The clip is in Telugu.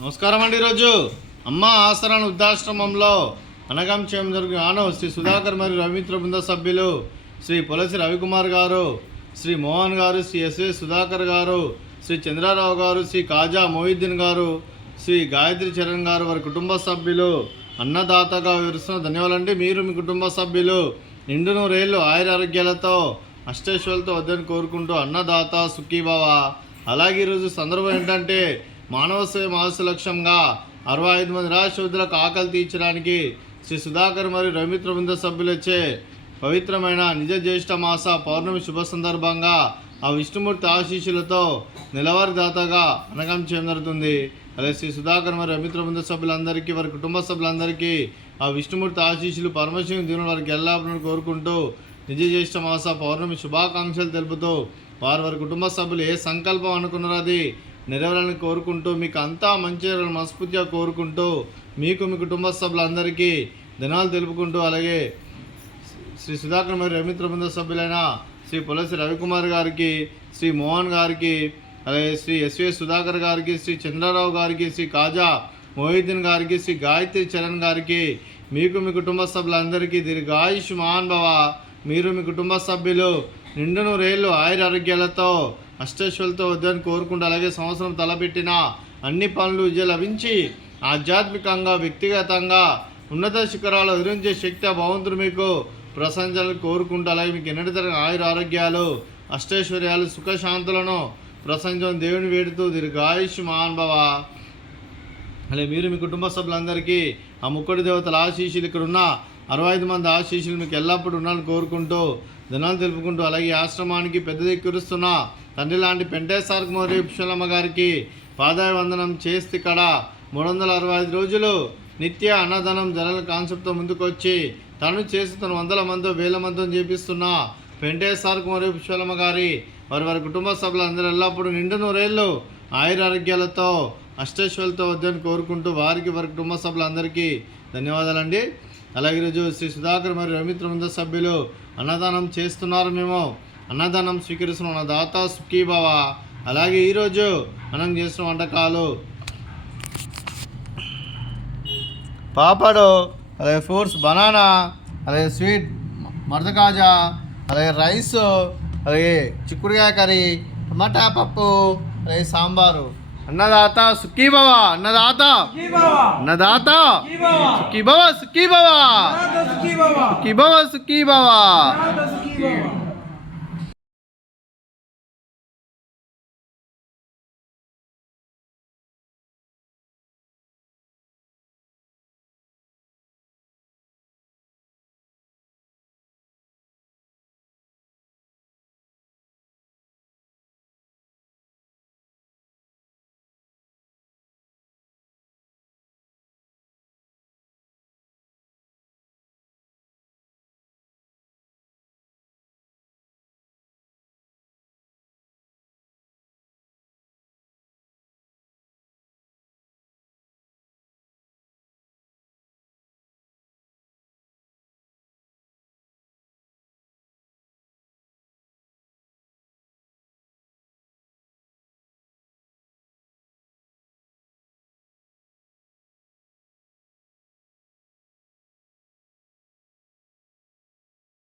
నమస్కారం అండి. ఈరోజు అమ్మ ఆసరాన్ వృద్ధాశ్రమంలో అనగం చేయడం జరిగిన శ్రీ సుధాకర్ మరియు రవిమిత్ర బృంద సభ్యులు శ్రీ పొలసి రవికుమార్ గారు, శ్రీ మోహన్ గారు, శ్రీ ఎస్వి సుధాకర్ గారు, శ్రీ చంద్రారావు గారు, శ్రీ కాజా మొహిద్దీన్ గారు, శ్రీ గాయత్రి చరణ్ గారు, వారి కుటుంబ సభ్యులు అన్నదాతగా వివరిస్తున్న ధన్యవాదాలండి. మీరు మీ కుటుంబ సభ్యులు నిండు నూరేళ్ళు ఆయురారోగ్యాలతో అష్టైశ్వర్యాలతో వద్దని కోరుకుంటూ అన్నదాత సుఖీభవ. అలాగే ఈరోజు సందర్భం ఏంటంటే మానవ సేవ మానవ లక్ష్యంగా 65 మంది నిరాశ్రయులకు ఆకలి తీర్చడానికి శ్రీ సుధాకర్ మరియు రవిమిత్ర బృంద సభ్యులచే పవిత్రమైన నిజ జ్యేష్ఠ మాస పౌర్ణమి శుభ సందర్భంగా ఆ విష్ణుమూర్తి ఆశీస్సులతో నెలవారీ దాతగా అనగం చేయడం జరుగుతుంది. అలాగే శ్రీ సుధాకర్ మరియు రవిమిత్ర బృంద సభ్యులందరికీ, వారి కుటుంబ సభ్యులందరికీ ఆ విష్ణుమూర్తి ఆశీస్సులు పరమశివుని దీవుని వారికి ఎల్లప్పుడూ కోరుకుంటూ నిజ జ్యేష్ఠ మాస పౌర్ణమి శుభాకాంక్షలు తెలుపుతూ వారి కుటుంబ సభ్యులు ఏ సంకల్పం అనుకున్నారో అది నెరవేరాలని కోరుకుంటూ మీకు అంతా మంచి మనస్ఫూర్తిగా కోరుకుంటూ మీకు మీ కుటుంబ సభ్యులందరికీ ధనాలు తెలుపుకుంటూ, అలాగే శ్రీ సుధాకర్ మరియు రవిమిత్ర బృంద సభ్యులైన శ్రీ పొలసి రవికుమార్ గారికి, శ్రీ మోహన్ గారికి, అలాగే శ్రీ ఎస్వి సుధాకర్ గారికి, శ్రీ చంద్రరావు గారికి, శ్రీ కాజా మొహిద్దీన్ గారికి, శ్రీ గాయత్రి చరణ్ గారికి, మీకు మీ కుటుంబ సభ్యులందరికీ దీర్ఘాయుష్ మహాన్ భవ. మీరు మీ కుటుంబ సభ్యులు నిండు నూరేళ్ళు ఆయురారోగ్యాలతో అష్టైశ్వర్యాలతో వద్దని కోరుకుంటూ, అలాగే సంవత్సరం తలపెట్టిన అన్ని పనులు విజయం లభించి ఆధ్యాత్మికంగా వ్యక్తిగతంగా ఉన్నత శిఖరాలు ఎదురించే శక్తి భగవంతుడు మీకు ప్రశంసలు కోరుకుంటూ, అలాగే మీకు ఎన్నటి తరగతి ఆయురారోగ్యాలు అష్టైశ్వర్యాలు సుఖశాంతులను ప్రశంసం దేవుని వేడుతూ దీర్ఘాయుష్ మహాన్ భవ. అలాగే మీరు మీ కుటుంబ సభ్యులందరికీ ఆ ముక్కడి దేవతల ఆశీస్సులు, ఇక్కడ ఉన్న 65 మంది ఆశీస్సులు మీకు ఎల్లప్పుడూ ఉండాలని కోరుకుంటూ ధనాలు తెలుపుకుంటూ, అలాగే ఆశ్రమానికి పెద్ద దిక్కురుస్తున్న తండ్రి లాంటి పెంటేశ్వర మరియు పుష్పలమ్మ గారికి పాదాయ వందనం చేస్తే ఇక్కడ 365 రోజులు నిత్య అన్నదానం జనరల్ కాన్సెప్ట్తో ముందుకొచ్చి తను చేసి తను 100 మందితో 1000 మందితో చేపిస్తున్న పెంటేశ్వర మరియు పుష్పలమ్మ గారి వారి కుటుంబ సభ్యులందరూ ఎల్లప్పుడూ నిండు నూరేళ్ళు ఆయురారోగ్యాలతో అష్టైశ్వర్యాలతో వద్దని కోరుకుంటూ వారి కుటుంబ సభ్యులందరికీ ధన్యవాదాలండి. అలాగే ఈరోజు శ్రీ సుధాకర్ మరియు రవిమిత్ర బృంద సభ్యులు అన్నదానం చేస్తున్నారు. మేము అన్నదానం స్వీకరిస్తున్న మన దాత సుఖీభవ. అలాగే ఈరోజు మనం చేసిన వంటకాలు పాపడు, అలాగే ఫ్రూట్స్ బనానా, అలాగే స్వీట్ మర్దకాజా, అలాగే రైస్, అలాగే చిక్కుడుకాయ కర్రీ, టమాటా పప్పు, అలాగే సాంబారు. అన్నదాత సుఖీభవ, అన్నదాత అన్నదాత సుఖీభవ, సుఖీభవ సుఖీభవ సుఖీభవ.